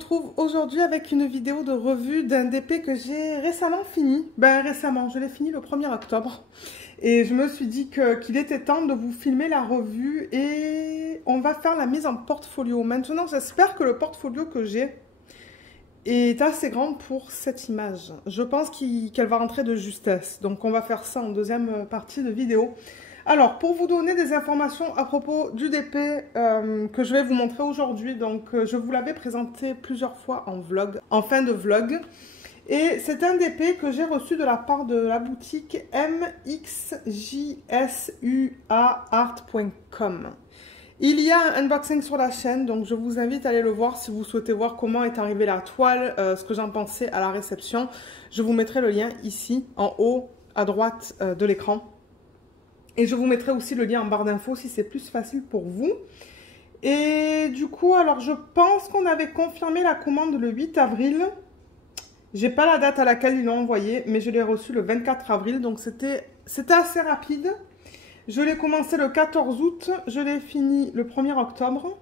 retrouve aujourd'hui avec une vidéo de revue d'un DP que j'ai récemment fini. Récemment, je l'ai fini le 1er octobre. Et je me suis dit qu'il était temps de vous filmer la revue et on va faire la mise en portfolio. Maintenant, j'espère que le portfolio que j'ai est assez grand pour cette image. Je pense qu'elle va rentrer de justesse. Donc, on va faire ça en deuxième partie de vidéo. Alors, pour vous donner des informations à propos du DP que je vais vous montrer aujourd'hui, donc je vous l'avais présenté plusieurs fois en vlog, en fin de vlog. Et c'est un DP que j'ai reçu de la part de la boutique mxjsuaart.com. Il y a un unboxing sur la chaîne, donc je vous invite à aller le voir si vous souhaitez voir comment est arrivée la toile, ce que j'en pensais à la réception. Je vous mettrai le lien ici, en haut, à droite de l'écran. Et je vous mettrai aussi le lien en barre d'infos si c'est plus facile pour vous. Et du coup, alors je pense qu'on avait confirmé la commande le 8 avril. J'ai pas la date à laquelle ils l'ont envoyé, mais je l'ai reçu le 24 avril. Donc c'était assez rapide. Je l'ai commencé le 14 août. Je l'ai fini le 1er octobre.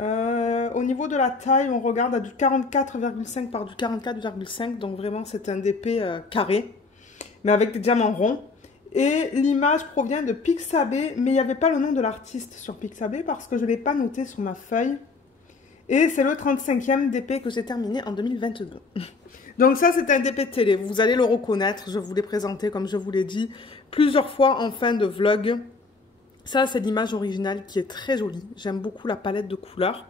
Au niveau de la taille, on regarde à du 44,5 par du 44,5. Donc vraiment, c'est un DP carré, mais avec des diamants ronds. Et l'image provient de Pixabay, mais il n'y avait pas le nom de l'artiste sur Pixabay parce que je ne l'ai pas noté sur ma feuille. Et c'est le 35e DP que j'ai terminé en 2022. Donc ça, c'est un DP télé. Vous allez le reconnaître. Je vous l'ai présenté, comme je vous l'ai dit, plusieurs fois en fin de vlog. Ça, c'est l'image originale qui est très jolie. J'aime beaucoup la palette de couleurs.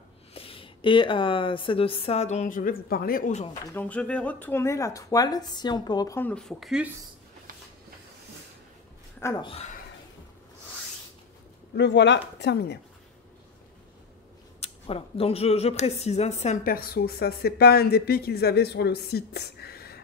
Et c'est de ça dont je vais vous parler aujourd'hui. Donc je vais retourner la toile, si on peut reprendre le focus. Alors, le voilà terminé. Voilà, donc je précise, hein, c'est un perso, ça, c'est pas un DP qu'ils avaient sur le site.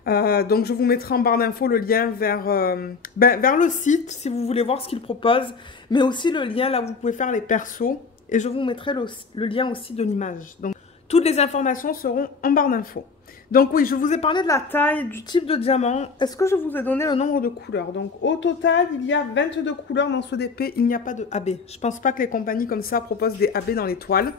Donc je vous mettrai en barre d'infos le lien vers le site, si vous voulez voir ce qu'ils proposent, mais aussi le lien, là, vous pouvez faire les persos, et je vous mettrai le lien aussi de l'image. Donc, toutes les informations seront en barre d'infos. Donc oui, je vous ai parlé de la taille, du type de diamant. Est-ce que je vous ai donné le nombre de couleurs? Donc au total, il y a 22 couleurs dans ce DP. Il n'y a pas de AB. Je ne pense pas que les compagnies comme ça proposent des AB dans les toiles.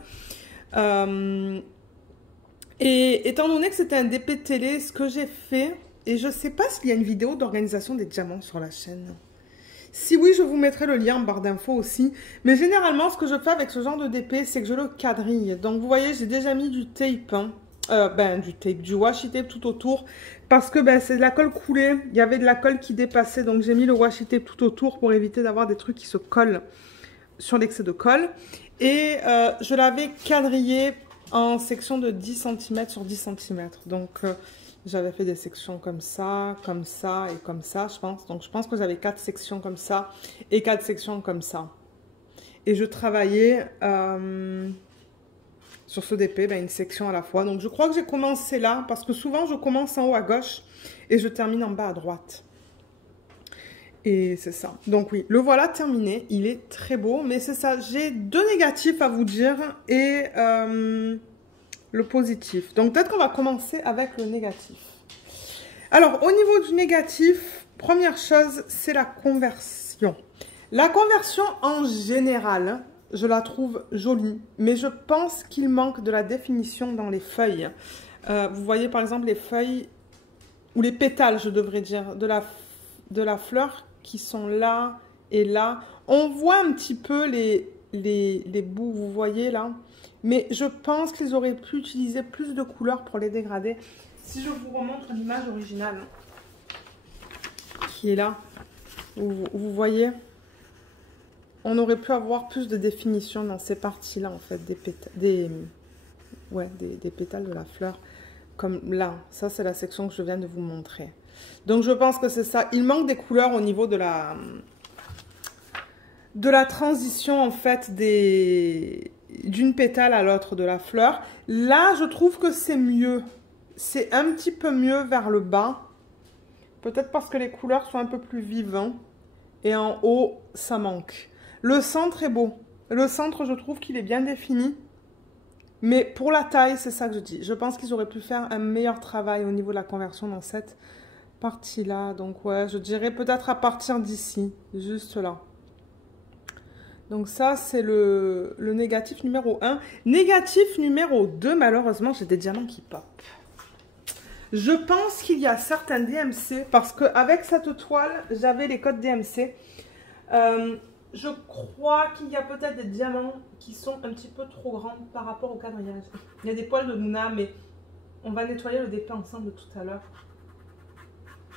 Et étant donné que c'était un DP télé, ce que j'ai fait, et je ne sais pas s'il y a une vidéo d'organisation des diamants sur la chaîne. Si oui, je vous mettrai le lien en barre d'infos aussi. Mais généralement, ce que je fais avec ce genre de DP, c'est que je le quadrille. Donc vous voyez, j'ai déjà mis du tape, hein. Du washi tape tout autour parce que c'est de la colle coulée, il y avait de la colle qui dépassait, donc j'ai mis le washi tape tout autour pour éviter d'avoir des trucs qui se collent sur l'excès de colle. Et je l'avais quadrillé en section de 10 cm sur 10 cm, donc j'avais fait des sections comme ça et comme ça, je pense. Donc je pense que j'avais 4 sections comme ça et 4 sections comme ça, et je travaillais sur ce DP, une section à la fois. Donc je crois que j'ai commencé là, parce que souvent je commence en haut à gauche et je termine en bas à droite. Et c'est ça. Donc oui, le voilà terminé. Il est très beau, mais c'est ça. J'ai deux négatifs à vous dire et le positif. Donc peut-être qu'on va commencer avec le négatif. Alors au niveau du négatif, première chose, c'est la conversion. La conversion en général, je la trouve jolie, mais je pense qu'il manque de la définition dans les feuilles. Vous voyez par exemple les feuilles, ou les pétales, je devrais dire, de la fleur qui sont là et là. On voit un petit peu les bouts, vous voyez là. Mais je pense qu'ils auraient pu utiliser plus de couleurs pour les dégrader. Si je vous remontre l'image originale, qui est là, vous voyez, on aurait pu avoir plus de définition dans ces parties-là, en fait, des pétales de la fleur. Comme là, ça c'est la section que je viens de vous montrer. Donc je pense que c'est ça. Il manque des couleurs au niveau de la transition, en fait, d'une pétale à l'autre de la fleur. Là, je trouve que c'est mieux. C'est un petit peu mieux vers le bas. Peut-être parce que les couleurs sont un peu plus vives, hein. Et en haut, ça manque. Le centre est beau. Le centre, je trouve qu'il est bien défini. Mais pour la taille, c'est ça que je dis. Je pense qu'ils auraient pu faire un meilleur travail au niveau de la conversion dans cette partie-là. Donc ouais, je dirais peut-être à partir d'ici. Juste là. Donc ça, c'est le négatif numéro 1. Négatif numéro 2, malheureusement, j'ai des diamants qui pop. Je pense qu'il y a certains DMC, parce qu'avec cette toile, j'avais les codes DMC. Je crois qu'il y a peut-être des diamants qui sont un petit peu trop grands par rapport au quadrillage. Il y a des poils de Luna, mais on va nettoyer le DP ensemble tout à l'heure.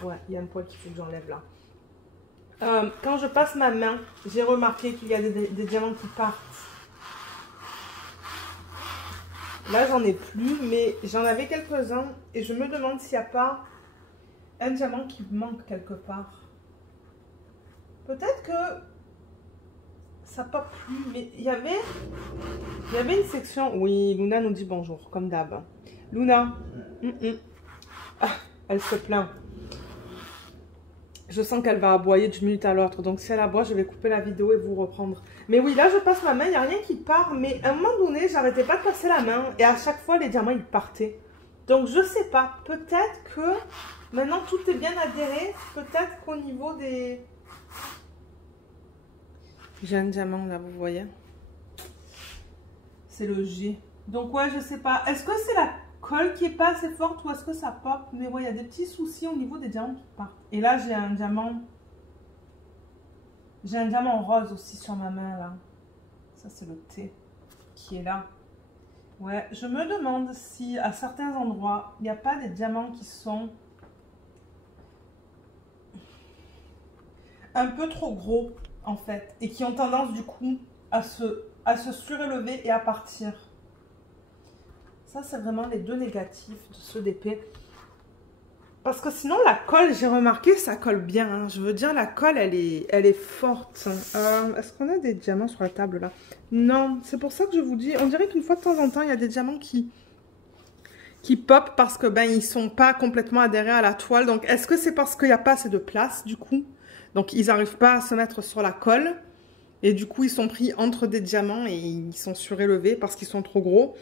Ouais, il y a un poil qu'il faut que j'enlève là. Quand je passe ma main, j'ai remarqué qu'il y a des diamants qui partent. Là, j'en ai plus, mais j'en avais quelques-uns et je me demande s'il n'y a pas un diamant qui manque quelque part. Peut-être que ça pop plus, mais il y avait une section. Oui, Luna nous dit bonjour, comme d'hab. Luna, Ah, elle se plaint. Je sens qu'elle va aboyer d'une minute à l'autre. Donc, si elle aboie, je vais couper la vidéo et vous reprendre. Mais oui, là, je passe ma main. Il n'y a rien qui part. Mais à un moment donné, j'arrêtais pas de passer la main. Et à chaque fois, les diamants, ils partaient. Donc, je sais pas. Peut-être que maintenant, tout est bien adhéré. Peut-être qu'au niveau des... J'ai un diamant, là, vous voyez. C'est le G. Donc, ouais, je sais pas. Est-ce que c'est la colle qui est pas assez forte ou est-ce que ça pop? Mais ouais, il y a des petits soucis au niveau des diamants qui partent. Et là, j'ai un diamant. J'ai un diamant rose aussi sur ma main, là. Ça, c'est le T qui est là. Ouais, je me demande si à certains endroits, il n'y a pas des diamants qui sont un peu trop gros, en fait. Et qui ont tendance, du coup, à se surélever et à partir. Ça, c'est vraiment les deux négatifs de ce DP. Parce que sinon, la colle, j'ai remarqué, ça colle bien. Hein. Je veux dire, la colle, elle est forte. Est-ce qu'on a des diamants sur la table, là? Non, c'est pour ça que je vous dis, on dirait qu'une fois de temps en temps, il y a des diamants qui pop parce que, ben, ils sont pas complètement adhérés à la toile. Donc, est-ce que c'est parce qu'il n'y a pas assez de place, du coup? Donc, ils n'arrivent pas à se mettre sur la colle. Et du coup, ils sont pris entre des diamants et ils sont surélevés parce qu'ils sont trop gros.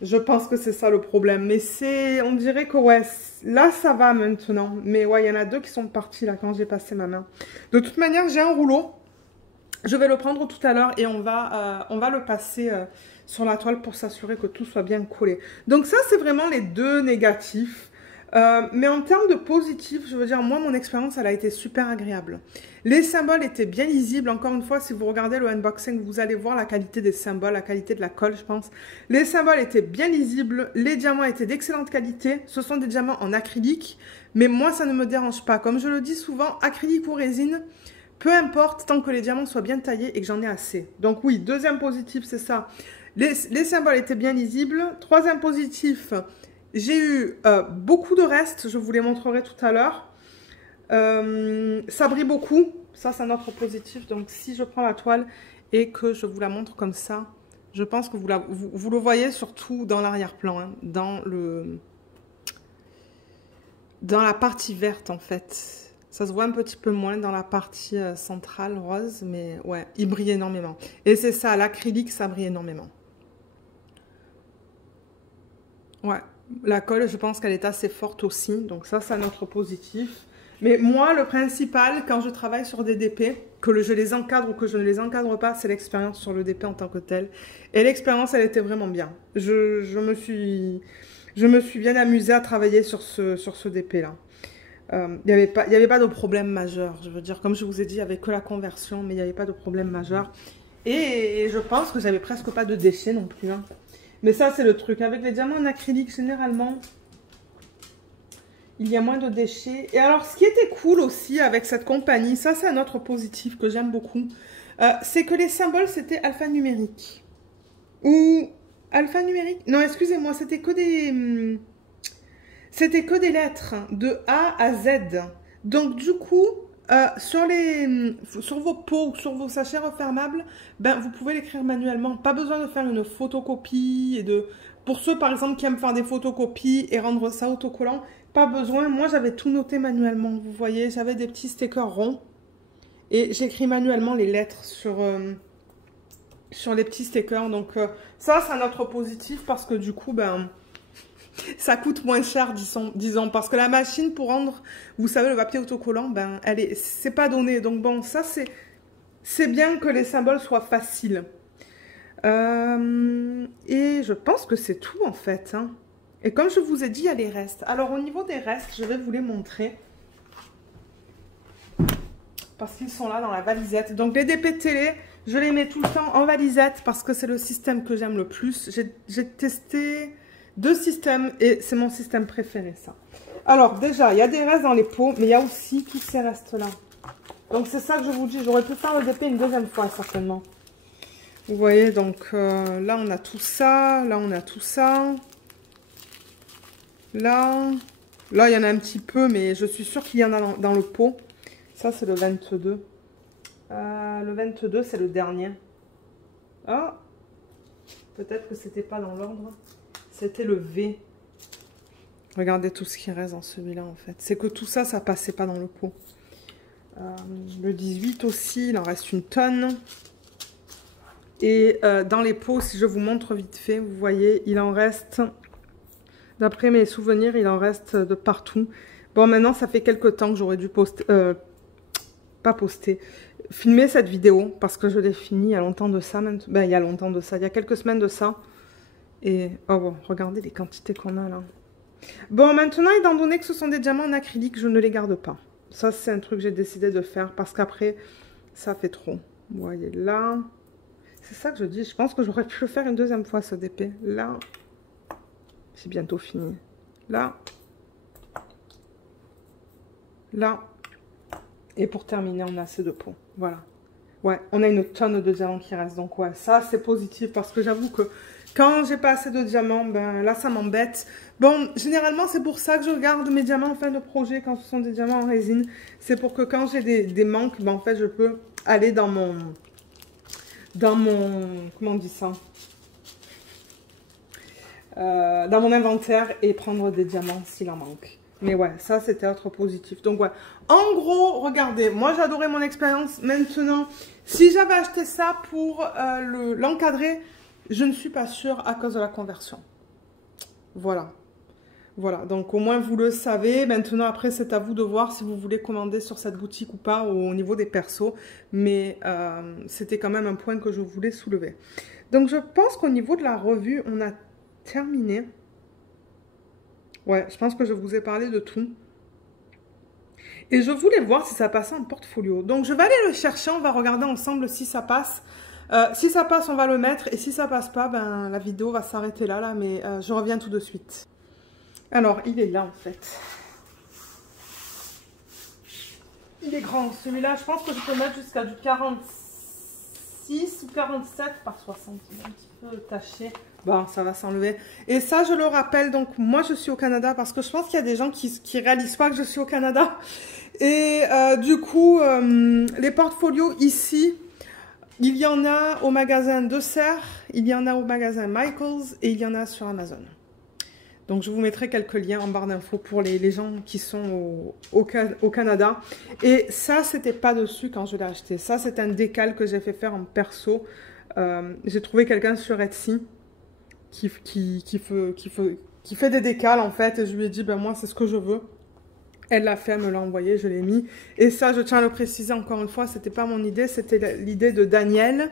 Je pense que c'est ça le problème. Mais c'est... On dirait que, ouais, là, ça va maintenant. Mais ouais, il y en a deux qui sont partis, là, quand j'ai passé ma main. De toute manière, j'ai un rouleau. Je vais le prendre tout à l'heure et on va le passer sur la toile pour s'assurer que tout soit bien collé. Donc ça, c'est vraiment les deux négatifs. Mais en termes de positif, je veux dire, moi, mon expérience, elle a été super agréable. Les symboles étaient bien lisibles. Encore une fois, si vous regardez le unboxing, vous allez voir la qualité des symboles, la qualité de la colle, je pense. Les symboles étaient bien lisibles. Les diamants étaient d'excellente qualité. Ce sont des diamants en acrylique. Mais moi, ça ne me dérange pas. Comme je le dis souvent, acrylique ou résine, peu importe, tant que les diamants soient bien taillés et que j'en ai assez. Donc oui, deuxième positif, c'est ça. Les symboles étaient bien lisibles. Troisième positif... J'ai eu beaucoup de restes, je vous les montrerai tout à l'heure. Ça brille beaucoup, ça c'est un autre positif. Donc si je prends la toile et que je vous la montre comme ça, je pense que vous le voyez surtout dans l'arrière-plan, hein, dans la partie verte en fait. Ça se voit un petit peu moins dans la partie centrale rose, mais ouais, il brille énormément. Et c'est ça, l'acrylique, ça brille énormément. Ouais. La colle, je pense qu'elle est assez forte aussi. Donc ça, c'est notre positif. Mais moi, le principal, quand je travaille sur des DP, que je les encadre ou que je ne les encadre pas, c'est l'expérience sur le DP en tant que tel. Et l'expérience, elle était vraiment bien. Je me suis bien amusée à travailler sur ce DP-là. Il n'y avait pas de problème majeur. Je veux dire, comme je vous ai dit, il n'y avait que la conversion, mais il n'y avait pas de problème majeur. Et je pense que j'avais presque pas de déchets non plus. Hein. Mais ça, c'est le truc. Avec les diamants en acrylique, généralement, il y a moins de déchets. Et alors, ce qui était cool aussi avec cette compagnie, ça, c'est un autre positif que j'aime beaucoup, c'est que les symboles, c'était alphanumérique. Ou alphanumérique? Non, excusez-moi, c'était que des lettres de A à Z. Donc, du coup... sur vos pots ou sur vos sachets refermables, ben, vous pouvez l'écrire manuellement. Pas besoin de faire une photocopie. Pour ceux, par exemple, qui aiment faire des photocopies et rendre ça autocollant, pas besoin. Moi, j'avais tout noté manuellement. Vous voyez, j'avais des petits stickers ronds. Et j'écris manuellement les lettres sur les petits stickers. Donc, ça, c'est un autre positif parce que du coup, ben... ça coûte moins cher, disons, parce que la machine pour rendre, vous savez, le papier autocollant, ben, c'est pas donné. Donc bon, ça, c'est c'est bien que les symboles soient faciles. Et je pense que c'est tout en fait. Hein. Et comme je vous ai dit, il y a les restes. Alors au niveau des restes, je vais vous les montrer. Parce qu'ils sont là dans la valisette. Donc les DP télé, je les mets tout le temps en valisette parce que c'est le système que j'aime le plus. J'ai testé 2 systèmes et c'est mon système préféré ça. Alors déjà, il y a des restes dans les pots, mais il y a aussi tous ces restes-là. Donc c'est ça que je vous dis, j'aurais pu faire le DP une deuxième fois certainement. Vous voyez, donc là on a tout ça, là on a tout ça. Là il y en a un petit peu, mais je suis sûre qu'il y en a dans le pot. Ça, c'est le 22. Le 22, c'est le dernier. Ah, peut-être que c'était pas dans l'ordre. C'était le V. Regardez tout ce qui reste dans celui-là, en fait. C'est que tout ça, ça passait pas dans le pot. Le 18 aussi, il en reste une tonne. Et dans les pots, si je vous montre vite fait, vous voyez, il en reste... D'après mes souvenirs, il en reste de partout. Bon, maintenant, ça fait quelques temps que j'aurais dû poster... pas poster, filmer cette vidéo parce que je l'ai fini il y a longtemps de ça, même, ben, il y a longtemps de ça, il y a quelques semaines de ça. Et oh bon, regardez les quantités qu'on a là. Bon, maintenant, étant donné que ce sont des diamants en acrylique, je ne les garde pas. Ça, c'est un truc que j'ai décidé de faire parce qu'après, ça fait trop. Vous voyez là, c'est ça que je dis. Je pense que j'aurais pu le faire une deuxième fois ce DP. Là, c'est bientôt fini. Là, là. Et pour terminer, on a assez de pots. Voilà. Ouais, on a une tonne de diamants qui restent. Donc ouais, ça c'est positif parce que j'avoue que quand j'ai pas assez de diamants, ben là ça m'embête. Bon, généralement c'est pour ça que je garde mes diamants en fin de projet quand ce sont des diamants en résine. C'est pour que quand j'ai des manques, ben en fait je peux aller dans mon... comment on dit ça, dans mon inventaire et prendre des diamants s'il en manque. Mais ouais, ça c'était autre positif. Donc ouais, en gros, regardez, moi j'adorais mon expérience. Maintenant, si j'avais acheté ça pour l'encadrer, je ne suis pas sûre à cause de la conversion. Voilà. Voilà, donc au moins vous le savez. Maintenant, après, c'est à vous de voir si vous voulez commander sur cette boutique ou pas au niveau des persos. Mais c'était quand même un point que je voulais soulever. Donc je pense qu'au niveau de la revue, on a terminé. Ouais, je pense que je vous ai parlé de tout. Et je voulais voir si ça passait en portfolio. Donc, je vais aller le chercher. On va regarder ensemble si ça passe. Si ça passe, on va le mettre. Et si ça passe pas, ben, la vidéo va s'arrêter là. Mais je reviens tout de suite. Alors, il est là, en fait. Il est grand. Celui-là, je pense que je peux mettre jusqu'à du 46 ou 47 par 60. Il est un petit peu taché. Bon, ça va s'enlever. Et ça, je le rappelle, donc moi, je suis au Canada parce que je pense qu'il y a des gens qui réalisent pas que je suis au Canada. Et du coup, les portfolios ici, il y en a au magasin De Serre, il y en a au magasin Michaels et il y en a sur Amazon. Donc, je vous mettrai quelques liens en barre d'infos pour les gens qui sont au Canada. Et ça, c'était pas dessus quand je l'ai acheté. Ça, c'est un décal que j'ai fait faire en perso. J'ai trouvé quelqu'un sur Etsy qui fait des décals en fait, et je lui ai dit ben moi c'est ce que je veux. Elle l'a fait, elle me l'a envoyé, je l'ai mis. Et ça, je tiens à le préciser encore une fois, c'était pas mon idée, c'était l'idée de Daniel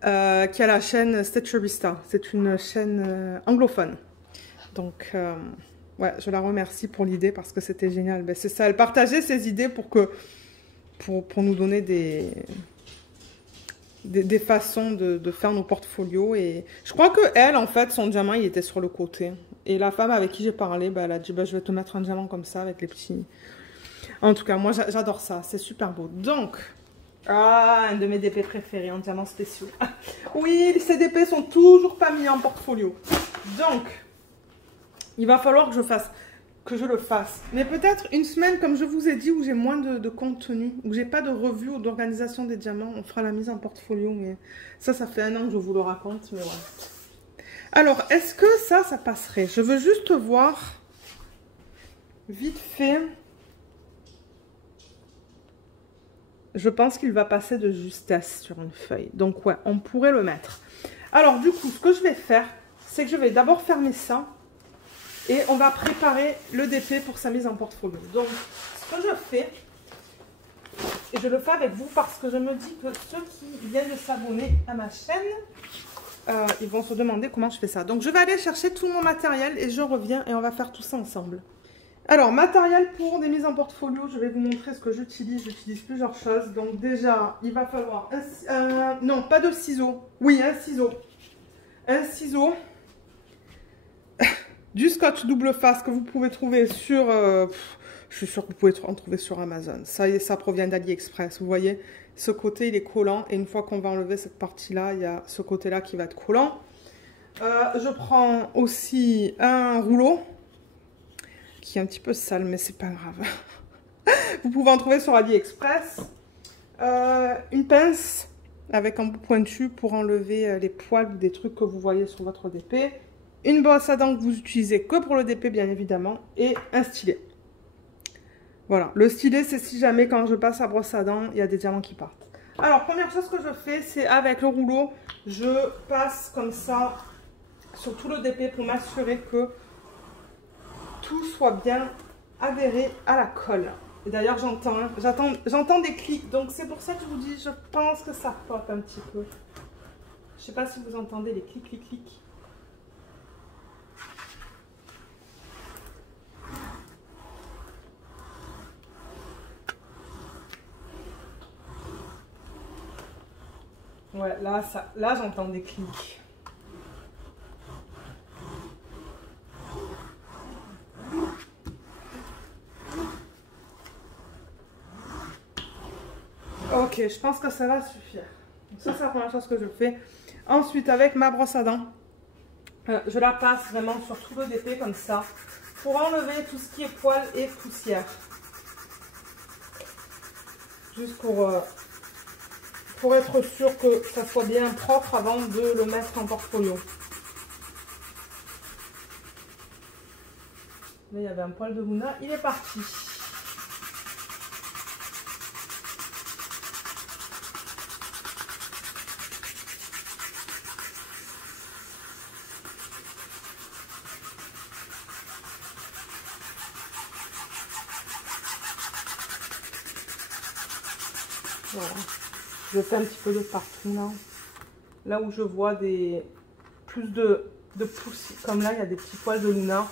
qui a la chaîne Stitcherista. C'est une chaîne anglophone. Donc ouais, je la remercie pour l'idée parce que c'était génial. Ben, c'est ça, elle partageait ses idées pour nous donner des façons de faire nos portfolios. Et je crois que elle, en fait, son diamant, il était sur le côté. Et la femme avec qui j'ai parlé, bah, elle a dit, bah, je vais te mettre un diamant comme ça avec les petits... En tout cas, moi, j'adore ça. C'est super beau. Donc, un de mes DP préférés en diamants spéciaux. Oui, ces DP sont toujours pas mis en portfolio. Donc, il va falloir que je le fasse. Mais peut-être une semaine, comme je vous ai dit, où j'ai moins de contenu, où j'ai pas de revue ou d'organisation des diamants, on fera la mise en portfolio. Mais ça fait 1 an que je vous le raconte, mais voilà. Alors, est-ce que ça passerait? Je veux juste voir, vite fait. Je pense qu'il va passer de justesse sur une feuille. Donc, ouais, on pourrait le mettre. Alors, du coup, ce que je vais faire, c'est que je vais d'abord fermer ça. Et on va préparer le DP pour sa mise en portfolio. Donc, ce que je fais, Et je le fais avec vous parce que je me dis que ceux qui viennent de s'abonner à ma chaîne, ils vont se demander comment je fais ça. Donc je vais aller chercher tout mon matériel et je reviens et on va faire tout ça ensemble. Alors, matériel pour des mises en portfolio, je vais vous montrer ce que j'utilise. J'utilise plusieurs choses. Donc déjà, il va falloir non, pas de ciseaux. Oui, un ciseau. Un ciseau. Du scotch double face que vous pouvez trouver sur... je suis sûre que vous pouvez en trouver sur Amazon. Ça provient d'AliExpress. Vous voyez, ce côté, il est collant. Et une fois qu'on va enlever cette partie-là, il y a ce côté-là qui va être collant. Je prends aussi un rouleau qui est un petit peu sale, mais c'est pas grave. Vous pouvez en trouver sur AliExpress. Une pince avec un bout pointu pour enlever les poils ou des trucs que vous voyez sur votre DP. Une brosse à dents que vous utilisez que pour le DP, bien évidemment. Et un stylet. Voilà. Le stylet, c'est si jamais quand je passe à brosse à dents, il y a des diamants qui partent. Alors, première chose que je fais, c'est avec le rouleau, je passe comme ça sur tout le DP pour m'assurer que tout soit bien adhéré à la colle. Et d'ailleurs, j'entends des clics. Donc, c'est pour ça que je vous dis, je pense que ça flotte un petit peu. Je ne sais pas si vous entendez les clics, clics, clics. Ouais, là j'entends des clics. Ok, je pense que ça va suffire. Ça, c'est la première chose que je fais. Ensuite, avec ma brosse à dents, je la passe vraiment sur tout le DP comme ça, pour enlever tout ce qui est poils et poussière. Juste pour être sûr que ça soit bien propre avant de le mettre en portfolio. Là, il y avait un poil de Luna, il est parti. Voilà. Je fais un petit peu de partout là. Là où je vois plus de poussière. Comme là, il y a des petits poils de Luna.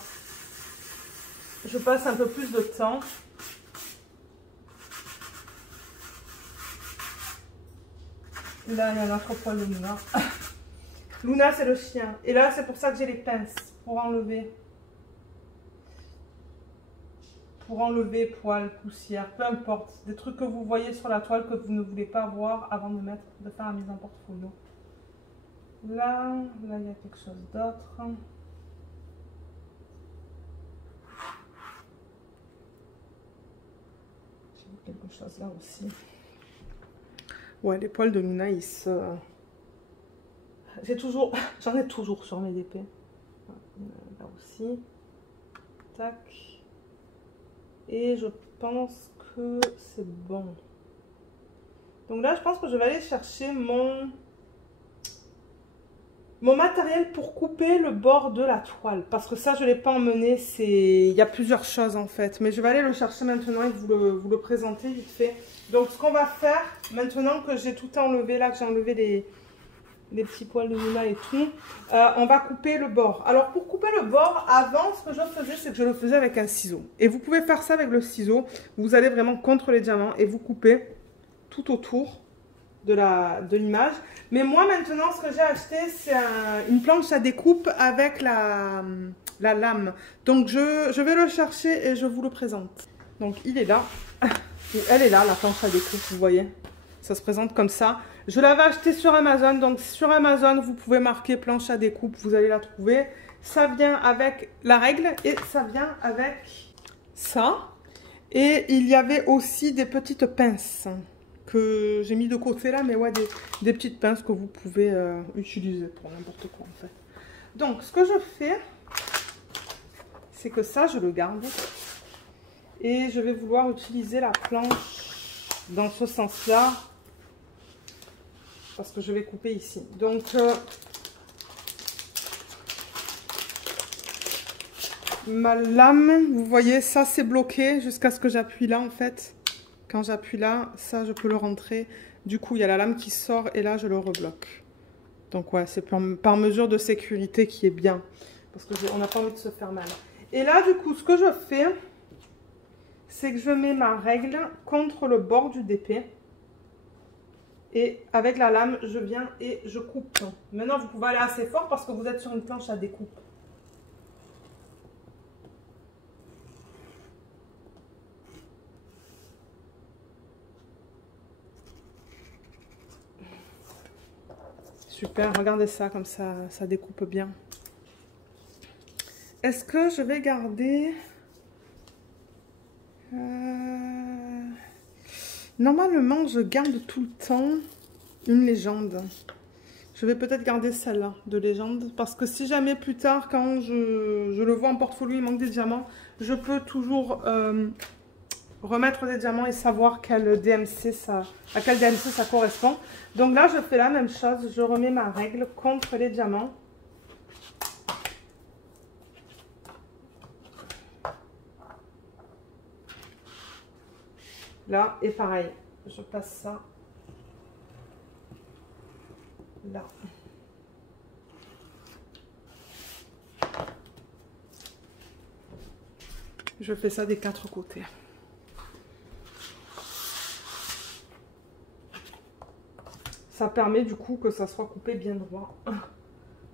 Je passe un peu plus de temps. Là, il y a un autre poil de Luna. Luna, c'est le chien. Et là, c'est pour ça que j'ai les pinces. Pour enlever poils, poussière, peu importe. Des trucs que vous voyez sur la toile que vous ne voulez pas voir avant de faire la mise en portfolio. Là, il y a quelque chose d'autre. J'ai quelque chose là aussi. Ouais, les poils de Luna, ils se... J'en ai toujours sur mes DP. Là aussi. Tac. Et je pense que c'est bon. Donc là, je pense que je vais aller chercher mon matériel pour couper le bord de la toile. Parce que ça, je ne l'ai pas emmené. Il y a plusieurs choses en fait. Mais je vais aller le chercher maintenant et vous le présenter vite fait. Donc ce qu'on va faire, maintenant que j'ai tout enlevé, là que j'ai enlevé les petits poils de Luna et tout, on va couper le bord. Alors pour couper le bord, avant ce que je faisais, c'est que je le faisais avec un ciseau. Et vous pouvez faire ça avec le ciseau. Vous allez vraiment contre les diamants et vous coupez tout autour de l'image. Mais moi maintenant, ce que j'ai acheté, c'est une planche à découpe avec la lame. Donc je vais le chercher et je vous le présente. Donc il est là. Et elle est là, la planche à découpe, vous voyez. Ça se présente comme ça. Je l'avais acheté sur Amazon. Donc sur Amazon, vous pouvez marquer planche à découpe. Vous allez la trouver. Ça vient avec la règle et ça vient avec ça. Et il y avait aussi des petites pinces que j'ai mis de côté là. Mais ouais, des petites pinces que vous pouvez utiliser pour n'importe quoi en fait. Donc ce que je fais, c'est que ça, je le garde. Et je vais vouloir utiliser la planche dans ce sens-là. Parce que je vais couper ici. Donc, ma lame, vous voyez, ça c'est bloqué jusqu'à ce que j'appuie là en fait. Quand j'appuie là, ça, je peux le rentrer. Du coup, il y a la lame qui sort et là, je le rebloque. Donc, ouais, c'est par mesure de sécurité qui est bien. Parce qu'on n'a pas envie de se faire mal. Et là, du coup, ce que je fais, c'est que je mets ma règle contre le bord du DP. Et avec la lame, je viens et je coupe. Maintenant, vous pouvez aller assez fort parce que vous êtes sur une planche à découpe. Super, regardez ça, comme ça découpe bien. Est-ce que je vais garder... Normalement, je garde tout le temps une légende. Je vais peut-être garder celle-là de légende. Parce que si jamais plus tard, quand je le vois en portfolio, il manque des diamants, je peux toujours remettre des diamants et savoir à quel DMC ça correspond. Donc là, je fais la même chose. Je remets ma règle contre les diamants. Là, et pareil, je passe ça là. Je fais ça des 4 côtés. Ça permet du coup que ça soit coupé bien droit.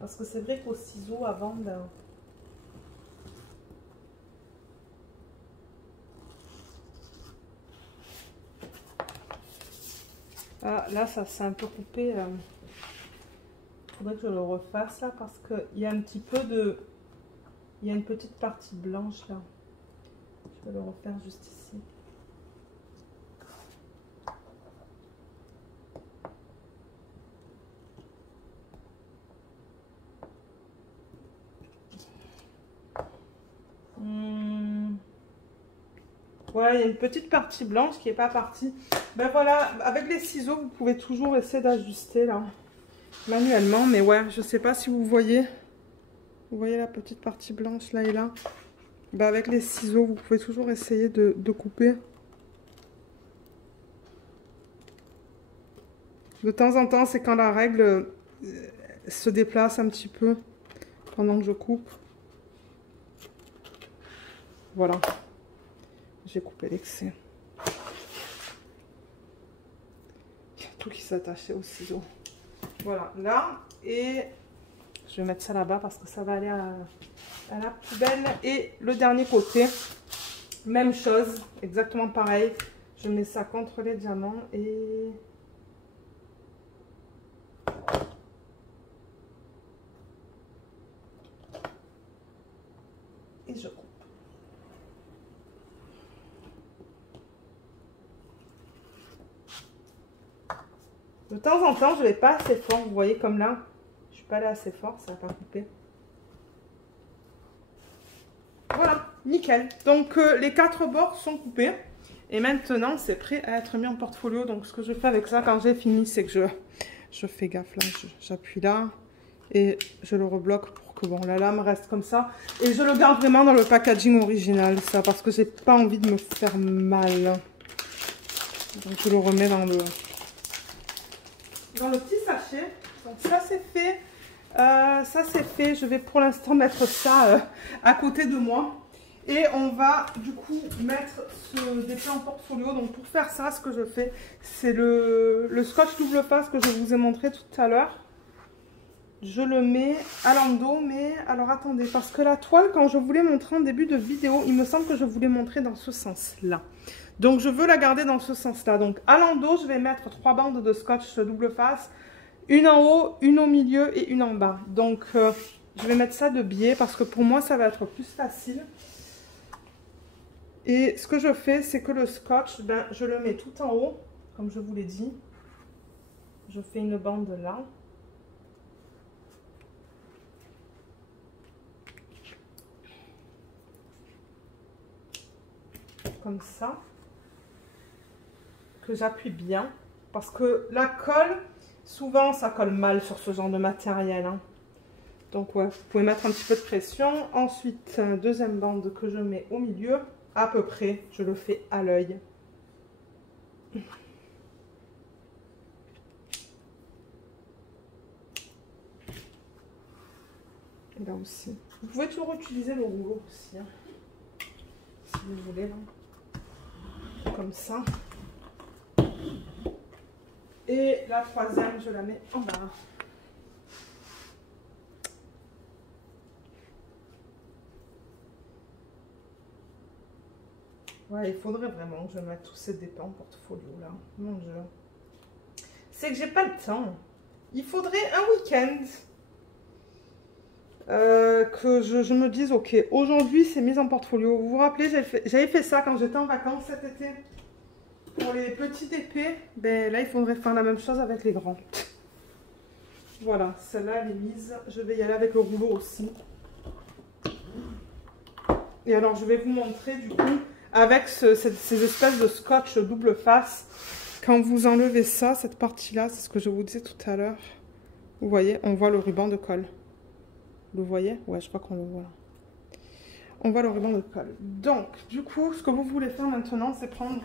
Parce que c'est vrai qu'au ciseau, avant de... Ah, là, ça s'est un peu coupé. Il faudrait que je le refasse là parce qu'il y a un petit peu de... Il y a une petite partie blanche là. Je vais le refaire juste ici. Ouais, il y a une petite partie blanche qui n'est pas partie. Ben voilà, avec les ciseaux, vous pouvez toujours essayer d'ajuster là, manuellement. Mais ouais, je sais pas si vous voyez. Vous voyez la petite partie blanche là et là. Ben avec les ciseaux, vous pouvez toujours essayer de couper. De temps en temps, c'est quand la règle se déplace un petit peu pendant que je coupe. Voilà. J'ai coupé l'excès. Il y a tout qui s'attachait au ciseau. Voilà, là. Et je vais mettre ça là-bas parce que ça va aller à la poubelle. Et le dernier côté, même chose, exactement pareil. Je mets ça contre les diamants et... je coupe. De temps en temps, je ne vais pas assez fort. Vous voyez comme là, je ne suis pas allée assez fort, ça n'a pas coupé. Voilà, nickel. Donc les 4 bords sont coupés. Et maintenant, c'est prêt à être mis en portfolio. Donc ce que je fais avec ça quand j'ai fini, c'est que je fais gaffe là. J'appuie là et je le rebloque pour que bon, la lame reste comme ça. Et je le garde vraiment dans le packaging original, ça, parce que j'ai pas envie de me faire mal. Donc je le remets dans le petit sachet. Donc ça c'est fait. Ça c'est fait. Je vais pour l'instant mettre ça à côté de moi. Et on va du coup mettre ce DP en portfolio. Donc pour faire ça, ce que je fais, c'est le scotch double face que je vous ai montré tout à l'heure. Je le mets à l'endos, mais alors attendez, parce que la toile, quand je voulais montrer en début de vidéo, il me semble que je voulais montrer dans ce sens-là. Donc je veux la garder dans ce sens-là. Donc à l'endos, je vais mettre 3 bandes de scotch double face. Une en haut, une au milieu et une en bas. Donc je vais mettre ça de biais parce que pour moi, ça va être plus facile. Et ce que je fais, c'est que le scotch, ben, je le mets tout en haut, comme je vous l'ai dit. Je fais une bande là. Comme ça. Que j'appuie bien. Parce que la colle, souvent, ça colle mal sur ce genre de matériel. Hein. Donc, ouais, vous pouvez mettre un petit peu de pression. Ensuite, deuxième bande que je mets au milieu. À peu près, je le fais à l'œil. Et là aussi. Vous pouvez toujours utiliser le rouleau aussi, hein, si vous voulez, là. Comme ça. Et la troisième, je la mets en bas. Ouais, il faudrait vraiment que je mette tous ces dépêts en portfolio là. Mon Dieu. C'est que j'ai pas le temps. Il faudrait un week-end que je me dise, ok, aujourd'hui c'est mise en portfolio. Vous vous rappelez, j'avais fait ça quand j'étais en vacances cet été. Pour les petits épées, ben là il faudrait faire la même chose avec les grands. Voilà, celle-là elle est mise. Je vais y aller avec le rouleau aussi. Et alors je vais vous montrer du coup, avec ces espèces de scotch double face, quand vous enlevez ça, cette partie-là, c'est ce que je vous disais tout à l'heure. Vous voyez, on voit le ruban de colle. Vous voyez? Ouais, je crois qu'on le voit. On voit le ruban de colle. Donc, du coup, ce que vous voulez faire maintenant, c'est prendre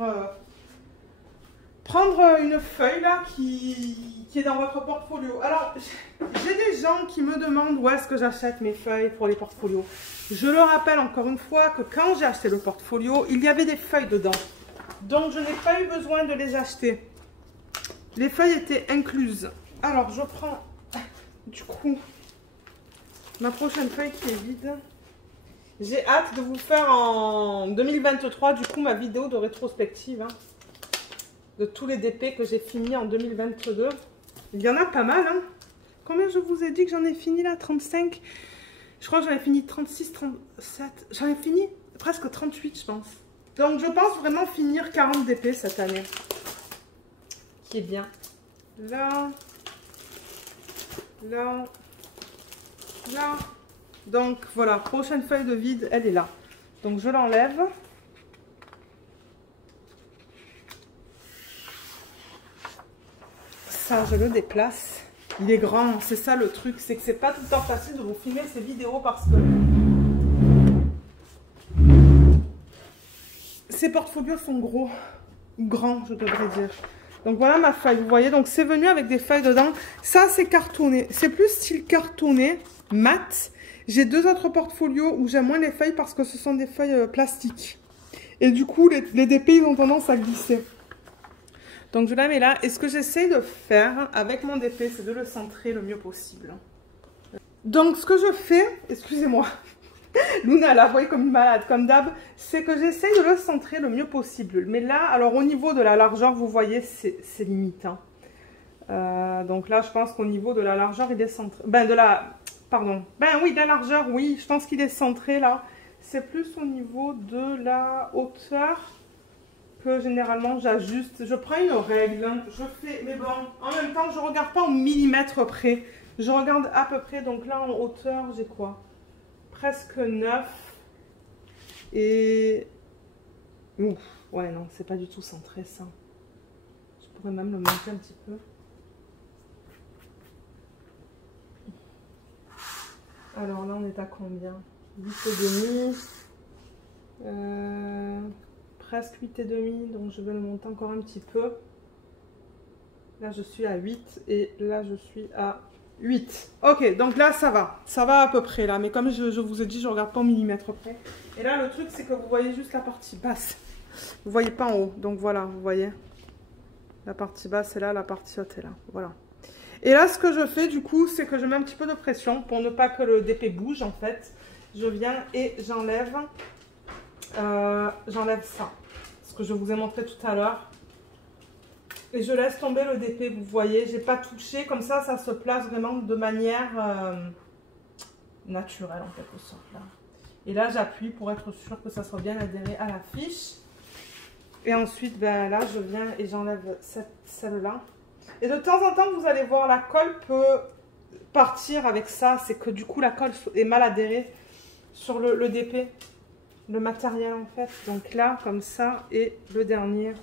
une feuille là qui est dans votre portfolio. Alors, j'ai des gens qui me demandent où est-ce que j'achète mes feuilles pour les portfolios. Je leur rappelle encore une fois que quand j'ai acheté le portfolio, il y avait des feuilles dedans. Donc, je n'ai pas eu besoin de les acheter. Les feuilles étaient incluses. Alors, je prends du coup ma prochaine feuille qui est vide. J'ai hâte de vous faire en 2023 du coup ma vidéo de rétrospective. Hein, de tous les DP que j'ai fini en 2022. Il y en a pas mal. Hein. Combien je vous ai dit que j'en ai fini là? 35. Je crois que j'en ai fini 36, 37. J'en ai fini presque 38 je pense. Donc je pense vraiment finir 40 DP cette année. Qui est bien. Là. Là. Là. Donc voilà, prochaine feuille de vide, elle est là. Donc je l'enlève. Ça, je le déplace. Il est grand, c'est ça le truc, c'est que c'est pas tout le temps facile de vous filmer ces vidéos parce que ces portfolios sont gros, ou grands, je devrais dire. Donc voilà ma feuille, vous voyez, donc c'est venu avec des feuilles dedans. Ça, c'est cartonné, c'est plus style cartonné, mat. J'ai deux autres portfolios où j'aime moins les feuilles parce que ce sont des feuilles plastiques. Et du coup, les DP, ils ont tendance à glisser. Donc je la mets là. Et ce que j'essaie de faire avec mon DP, c'est de le centrer le mieux possible. Donc ce que je fais, excusez-moi, Luna là, vous voyez comme une malade, comme d'hab, c'est que j'essaie de le centrer le mieux possible. Mais là, alors au niveau de la largeur, vous voyez, c'est limite. Hein. Donc là, je pense qu'au niveau de la largeur, il est centré. Oui, de la largeur, oui, je pense qu'il est centré là. C'est plus au niveau de la hauteur que généralement j'ajuste. Je prends une règle, je fais, mais bon, en même temps, je ne regarde pas en millimètres près. Je regarde à peu près, donc là en hauteur, j'ai quoi? Presque 9. Et... Ouf, ouais, non, c'est pas du tout centré ça. Je pourrais même le monter un petit peu. Alors là, on est à combien? 8,5. Presque 8,5. Donc, je vais le monter encore un petit peu. Là, je suis à 8. Et là, je suis à 8. Ok, donc là, ça va. Ça va à peu près, là. Mais comme je vous ai dit, je ne regarde pas au millimètre près. Et là, le truc, c'est que vous voyez juste la partie basse. Vous ne voyez pas en haut. Donc, voilà, vous voyez. La partie basse est là, la partie haute est là. Voilà. Et là, ce que je fais, du coup, c'est que je mets un petit peu de pression pour ne pas que le DP bouge, en fait. Je viens et j'enlève ça. Ce que je vous ai montré tout à l'heure. Et je laisse tomber le DP, vous voyez. J'ai pas touché. Comme ça, ça se place vraiment de manière naturelle, en quelque sorte. Là. Et là, j'appuie pour être sûr que ça soit bien adhéré à la fiche. Et ensuite, ben, là, je viens et j'enlève celle-là. Et de temps en temps, vous allez voir, la colle peut partir avec ça. C'est que du coup, la colle est mal adhérée sur le DP, le matériel en fait. Donc là, comme ça, et le dernier,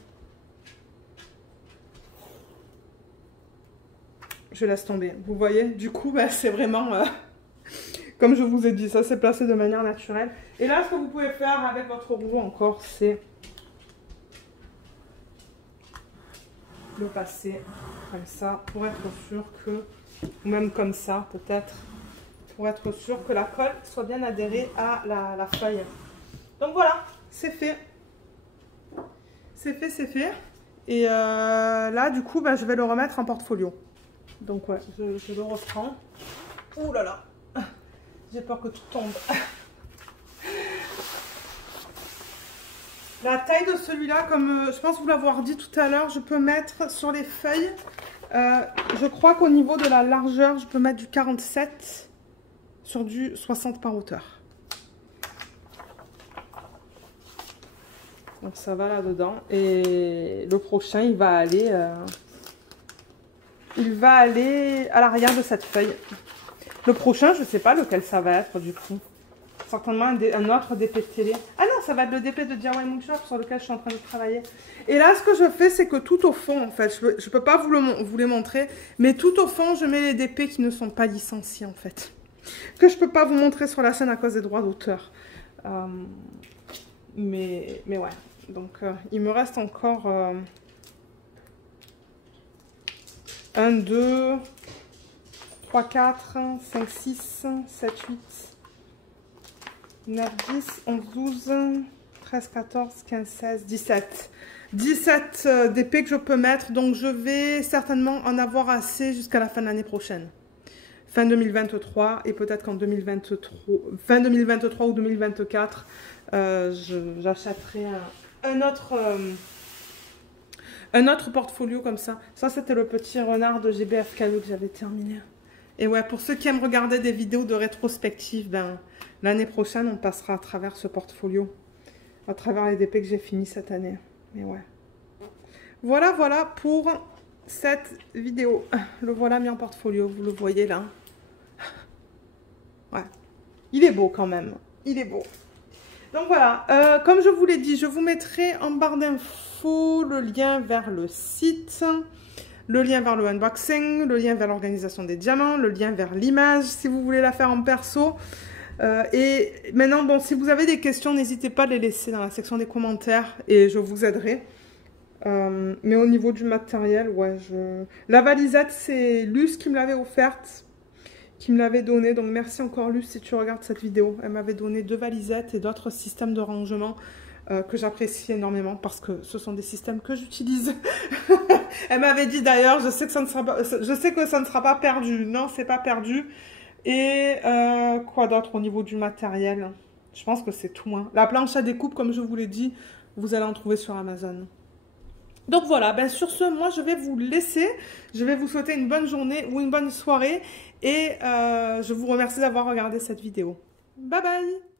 je laisse tomber. Vous voyez, du coup, bah, c'est vraiment, comme je vous ai dit, ça s'est placé de manière naturelle. Et là, ce que vous pouvez faire avec votre rouleau encore, c'est le passer comme ça pour être sûr que, ou même comme ça peut-être, pour être sûr que la colle soit bien adhérée à la feuille. Donc voilà, c'est fait. C'est fait, c'est fait. Et là, du coup, bah, je vais le remettre en portfolio. Donc ouais, je le reprends. Ouh là là, j'ai peur que tout tombe. La taille de celui-là, comme je pense vous l'avoir dit tout à l'heure, je peux mettre sur les feuilles, je crois qu'au niveau de la largeur, je peux mettre du 47 sur du 60 par hauteur. Donc ça va là-dedans. Et le prochain, il va aller à l'arrière de cette feuille. Le prochain, je ne sais pas lequel ça va être du coup. Certainement un autre DP de télé. Ah non, ça va être le DP de DIY Moon Shop sur lequel je suis en train de travailler. Et là, ce que je fais, c'est que tout au fond, en fait, je ne peux pas vous les montrer, mais tout au fond, je mets les DP qui ne sont pas licenciés, en fait. Que je ne peux pas vous montrer sur la chaîne à cause des droits d'auteur. Mais ouais. Donc, il me reste encore 1, 2, 3, 4, 5, 6, 7, 8... 9, 10, 11, 12, 13, 14, 15, 16, 17. 17 DP que je peux mettre. Donc, je vais certainement en avoir assez jusqu'à la fin de l'année prochaine. Fin 2023 et peut-être qu'en 2023, fin 2023 ou 2024, j'achèterai un autre portfolio comme ça. Ça, c'était le petit renard de GBF Cadeau que j'avais terminé. Et ouais, pour ceux qui aiment regarder des vidéos de rétrospective, ben... l'année prochaine, on passera à travers ce portfolio, à travers les DP que j'ai fini cette année. Mais ouais. Voilà, voilà pour cette vidéo. Le voilà mis en portfolio, vous le voyez là. Ouais. Il est beau quand même. Il est beau. Donc voilà, comme je vous l'ai dit, je vous mettrai en barre d'infos le lien vers le site, le lien vers le unboxing, le lien vers l'organisation des diamants, le lien vers l'image si vous voulez la faire en perso. Et maintenant, bon, si vous avez des questions, n'hésitez pas à les laisser dans la section des commentaires et je vous aiderai. Mais au niveau du matériel, ouais, la valisette, c'est Luce qui me l'avait offerte, qui me l'avait donnée. Donc merci encore Luce si tu regardes cette vidéo. Elle m'avait donné 2 valisettes et d'autres systèmes de rangement que j'apprécie énormément parce que ce sont des systèmes que j'utilise. Elle m'avait dit d'ailleurs, je sais que ça ne sera pas perdu. Non, c'est pas perdu. Et quoi d'autre au niveau du matériel? Je pense que c'est tout. Hein. La planche à découpe, comme je vous l'ai dit, vous allez en trouver sur Amazon. Donc voilà, ben sur ce, moi je vais vous laisser. Je vais vous souhaiter une bonne journée ou une bonne soirée. Et je vous remercie d'avoir regardé cette vidéo. Bye bye!